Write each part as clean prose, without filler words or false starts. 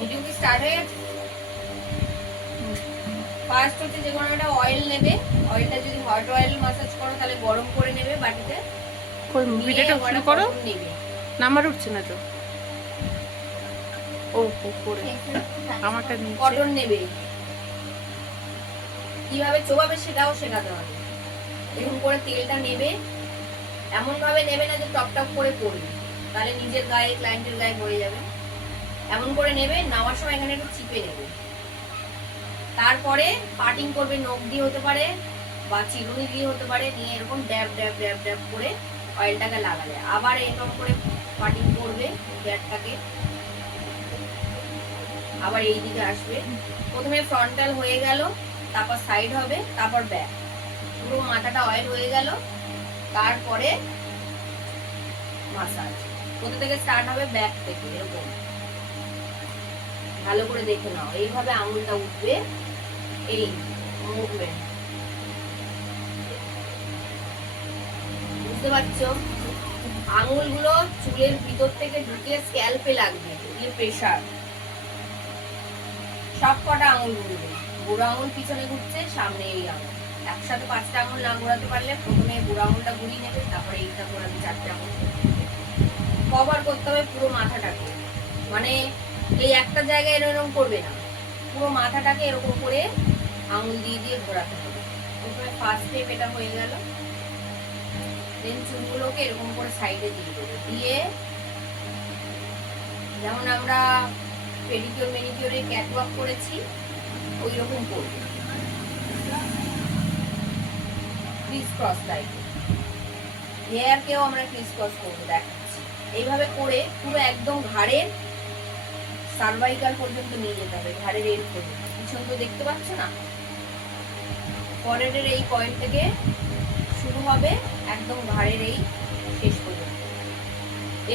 Video কি start হয়ে গেছে? ফার্স্ট হচ্ছে যে কোনো একটা অয়েল নেবে, অয়েলটা যদি হট অয়েল ম্যাসাজ করো তাহলে গরম করে নেবে বাটিতে। ভিডিওটা শুরু করো। নাম্বার উঠছে না তো। ও উপরে আমারটা নিচে। কটন নেবে, কিভাবে চোবাবে সেটাও শেখাতে হবে। এরকম করে তেলটা নেবে, এমন ভাবে নেবে না যে টপ টপ করে পড়বে, তাহলে নিজের গায়ে ক্লায়েন্টের গায়ে হয়ে যাবে। এমন করে নেবে, নেওয়ার সময় এখানে একটু চিপে নেবে। তারপরে পাটিং করবে, নখ দিয়ে হতে পারে বা চিরুনি দিয়ে হতে পারে, নিয়ে এরকম ড্যাব ড্যাব ড্যাব ড্যাব করে অয়েলটাকে লাগালে আবার এরকম করে পাটিং করবে গ্যাটটাকে, আবার এই দিকে আসবে। প্রথমে ফ্রন্টাল হয়ে গেল, তারপর সাইড হবে, তারপর ব্যাক, পুরো মাথাটা অয়েল হয়ে গেল। তারপরে মাসাজ কোথা থেকে স্টার্ট হবে? ব্যাক থেকে। এরকম ভালো করে দেখে নাও, এইভাবে আঙুলটা উঠবে, এই মুভমেন্ট, বুঝতে পারছো? আঙুলগুলো চুলের ভিতর থেকে ঢুকে স্ক্যাল্পে লাগবে, দিয়ে প্রেসার। সব কটা আঙুল ঘুরবে, বুড়ো আঙুল পিছনে ঘুরছে, সামনে এই আঙুল। একসাথে 5টা আঙুল না ঘোরাতে পারলে প্রথমে বুড়ো আঙুলটা ঘুরিয়ে নেবে, তারপরে এইটা ঘোরাবে 4টে আঙুল। কভার করতে হবে পুরো মাথাটাকে, মানে এই একটা জায়গায় এরকম করবে না, পুরো মাথাটাকে এরকম করে আঙুল দিয়ে দিয়ে ঘোরাতে হবে। প্রথমে ফার্স্ট স্টেপ এটা হয়ে গেল, দেন চুলগুলোকে এরকম করে সাইডে দিয়ে দেবে, দিয়ে যেমন আমরা পেডিকিউর ম্যানিকিউরে ক্যাটওয়াক করেছি ওই রকম করবে, ক্রিস ক্রস টাইপের। হেয়ারকেও আমরা ক্রিস ক্রস করবো, দেখাচ্ছি। এইভাবে করে পুরো একদম ঘাড়ের সার্ভাইকাল পর্যন্ত নিয়ে যেতে হবে, ঘাড়ের এর পর্যন্ত। পিছন তো দেখতে পাচ্ছ না, ফরহেডের এই পয়েন্ট থেকে শুরু হবে একদম ঘাড়ের এই শেষ পর্যন্ত।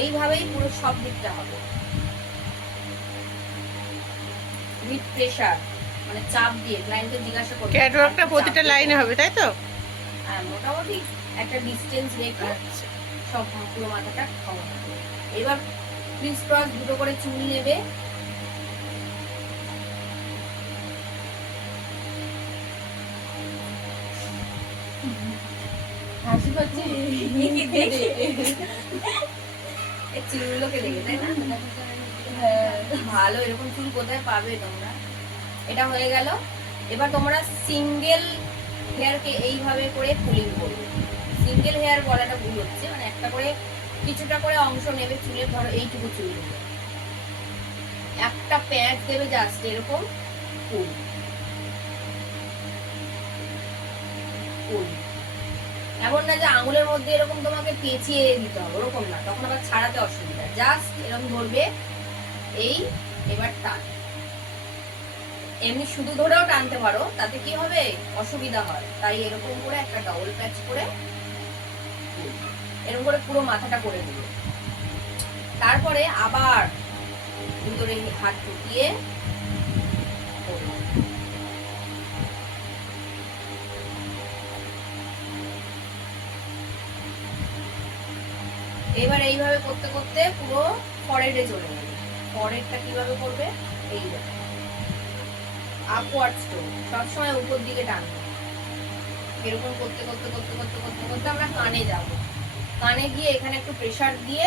এইভাবেই পুরো সব দিকটা হবে উইথ প্রেসার, মানে চাপ দিয়ে। ক্লায়েন্টকে জিজ্ঞাসা করবে ক্যাটওয়াকটা প্রতিটা লাইনে হবে, তাই তো? হ্যাঁ, মোটামুটি একটা ডিস্টেন্স রেখে সব পুরো মাথাটা কভার হবে। এবার ক্রিস ক্রস দুটো করে চুল নেবে, হাসি পাচ্ছে চুলগুলোকে দেখে, তাই না? ভালো, এরকম চুল কোথায় পাবে তোমরা? এটা হয়ে গেল। এবার তোমরা সিঙ্গেল হেয়ারকে এইভাবে করে পুলিং করবে। সিঙ্গেল হেয়ার বলাটা ভুল হচ্ছে, মানে একটা করে কিছুটা করে অংশ নেবে চুলের, ধরো এইটুকু চুল নেবে, একটা প্যাচ দেবে জাস্ট এরকম ফুল ফুল। এমন না যে আঙুলের মধ্যে এরকম তোমাকে পেঁচিয়ে দিতে হবে, ওরকম না, তখন আবার ছাড়াতে অসুবিধা। জাস্ট এরকম ধরবে, এই এবার টান। এমনি শুধু ধরেও টানতে পারো, তাতে কি হবে? অসুবিধা হয়, তাই এরকম করে একটা ডাবল প্যাচ করে এরকম করে পুরো মাথাটা করে দিবে। তারপরে আবার ভিতরে হাত ঢুকিয়ে এবার এইভাবে করতে করতে পুরো ফরহেডে চলে যাবে। ফরহেডটা কিভাবে করবে? এই আপওয়ার্ড স্ট্রোক, সবসময় উপর দিকে টানবে। এরকম করতে করতে করতে করতে করতে করতে আমরা কানে যাব। কানে গিয়ে এখানে একটু প্রেসার দিয়ে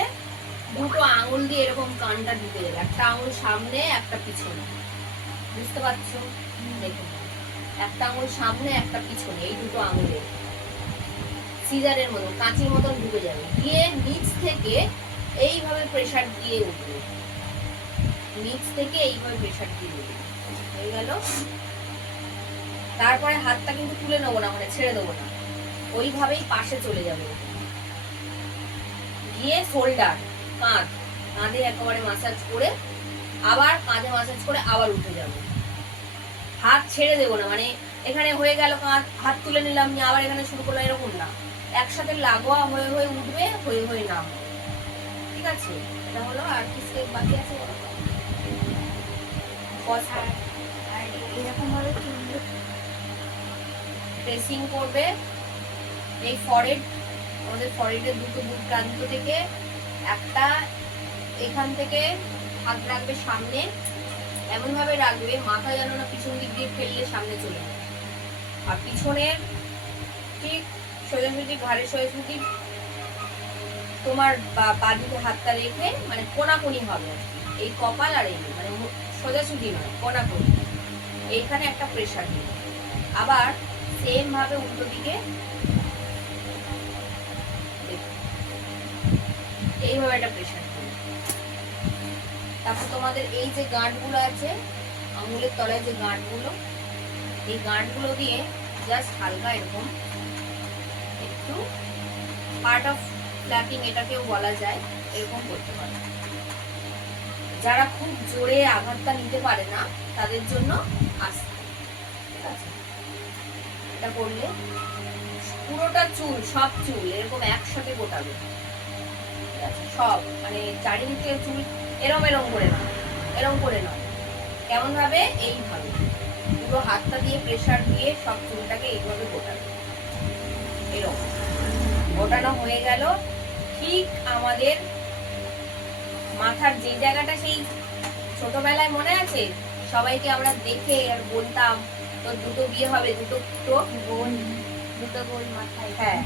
দুটো আঙুল দিয়ে এরকম কানটা ঢুকে যাবে, একটা আঙুল সামনে একটা পিছনে, বুঝতে পারছো? দেখুন, একটা আঙুল সামনে একটা পিছনে, এই দুটো আঙুলে সিজারের মতো কাঁচির মতন ঢুকে যাবে, গিয়ে নিচ থেকে এইভাবে প্রেসার দিয়ে উঠবে, নিচ থেকে এইভাবে প্রেসার দিয়ে উঠবে। হয়ে গেল। তারপরে হাতটা কিন্তু তুলে নেবো না, মানে ছেড়ে দেবো না, ওইভাবেই পাশে চলে যাবে, গিয়ে শোল্ডার, কাঁধ, কাঁধে একেবারে মাসাজ করে আবার কাঁধে মাসাজ করে আবার উঠে যাবে। হাত ছেড়ে দেবো না, মানে এখানে হয়ে গেল কাঁধ, হাত তুলে নিলাম, নিয়ে আবার এখানে শুরু করলাম, এরকম না, একসাথে লাগোয়া হয়ে হয়ে উঠবে, হয়ে হয়ে নাম। ঠিক আছে, এটা হলো। আর কি স্টেপ বাকি আছে? এরকম ভাবে প্রেসিং করবে এই ফরহেড, আমাদের ফরহেডের দুটো দু প্রান্ত থেকে একটা, এখান থেকে হাত রাখবে সামনে, এমন ভাবে রাখবে মাথা যেন না পিছন দিক দিয়ে ফেললে সামনে চলে যায়। আর পিছনের ঠিক সোজাসুজি ঘাড়ে সোজাসুজি তোমার বাদিকে হাতটা রেখে মানে কোনাকুনি হবে এই কপাল আর এই মানে সোজাসুজি নয় কোনাকুনি, এইখানে একটা প্রেসার দিবে। আবার সেম ভাবে উল্টো দিকে এইভাবে একটা প্রেসার দিবে। তারপর তোমাদের এই যে গাঁটগুলো আছে আঙুলের তলায় যে গাঁটগুলো, এই গাঁটগুলো দিয়ে জাস্ট হালকা এরকম একটু পার্ট অফ ফ্ল্যাপিং এটাকেও বলা যায়, এরকম করতে পারে। যারা খুব জোরে আঘাতটা নিতে পারে না তাদের জন্য আস্তে, ঠিক আছে? এটা করলে পুরোটা চুল, সব চুল এরকম একসাথে গোটাবে, ঠিক আছে? সব মানে চারিদিকে চুল এরম এরম করে না, এরম করে না, কেমন ভাবে এইভাবে পুরো হাতটা দিয়ে প্রেসার দিয়ে সব চুলটাকে এইভাবে গোটাবে। এরকম গোটানো হয়ে গেল। ঠিক আমাদের মাথার যে জায়গাটা সেই ছোটবেলায় মনে আছে সবাইকে আমরা দেখে আর বলতাম তো দুটো বিয়ে হবে, দুটো গোল মাথায়, হ্যাঁ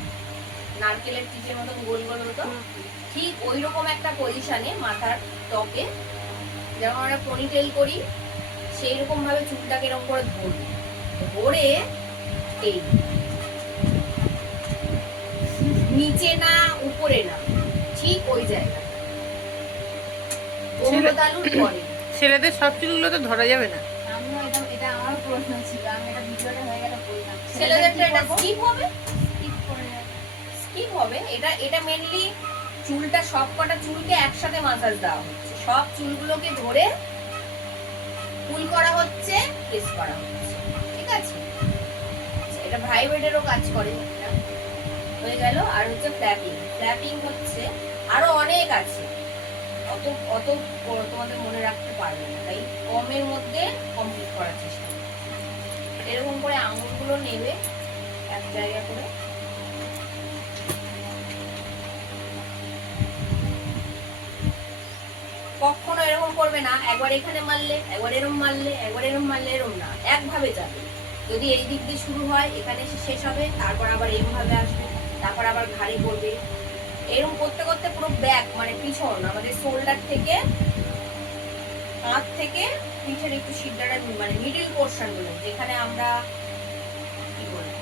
নারকেলের টিপের মতন গোল গোল হতো, ঠিক ওই রকম একটা পজিশনে মাথার টপে যেমন আমরা পনিটেল করি সেই রকম ভাবে চুলটাকে এরকম করে ধরবো, ধরে এই নিচে না উপরে না, ঠিক ওই জায়গা ছেলেদের সব চুলগুলো তো ধরা যাবে না। এটা আমার প্রশ্ন ছিল, আমি এটা ভিডিওটা হয়ে গেল বললাম ছেলেদেরটা এটা স্কিপ হবে, স্কিপ হবে। এটা মেইনলি চুলটা সব কটা চুলকে একসাথে মাসাজ দেওয়া হচ্ছে, সব চুলগুলোকে ধরে পুল করা হচ্ছে, প্রেস করা হচ্ছে, ঠিক আছে? এটা ভাইব্রেটেরও কাজ করে, এটা হয়ে গেল। আর হচ্ছে ফ্ল্যাপিং, ফ্ল্যাপিং হচ্ছে আরো অনেক আছে, অত অত তোমাদের মনে রাখতে পারবে না, তাই কমের মধ্যে কমপ্লিট করার চেষ্টা করো। এরকম করে আঙুলগুলো নেবে এক জায়গা করে, কখনো এরকম করবে না একবার এখানে মারলে একবার এরম মারলে একবার এরম মারলে, এরম না, একভাবে যাবে। যদি এই দিক দিয়ে শুরু হয় এখানে এসে শেষ হবে, তারপর আবার এরম ভাবে আসবে, তারপর আবার ঘাড়ে পড়বে, এরকম করতে করতে পুরো ব্যাক মানে পিছন আমাদের শোল্ডার থেকে হাত থেকে পিঠের একটু শিরদাঁড়ার মানে মিডল পোর্শন গুলো যেখানে আমরা কি বলি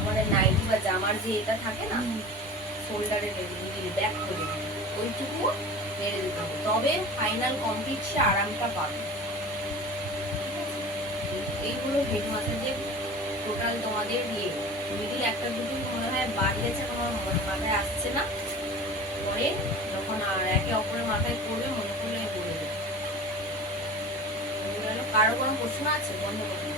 আমাদের নাইটি বা জামার যে এটা থাকে না শোল্ডারের মিডল ব্যাক করে ওইটুকু মেরে দিতে হবে, তবে ফাইনাল কমপ্লিট সে আরামটা পাবে। এইগুলো হেড মাসাজের টোটাল তোমাদের দিয়ে মিডিল একটা দুটো মনে হয় বার গেছে, তোমার মাথায় আসছে না, পরে যখন আর একে অপরের মাথায় পড়বে মনে করলে বলে দেবে। কারো কোনো প্রশ্ন আছে? বন্ধ করবে।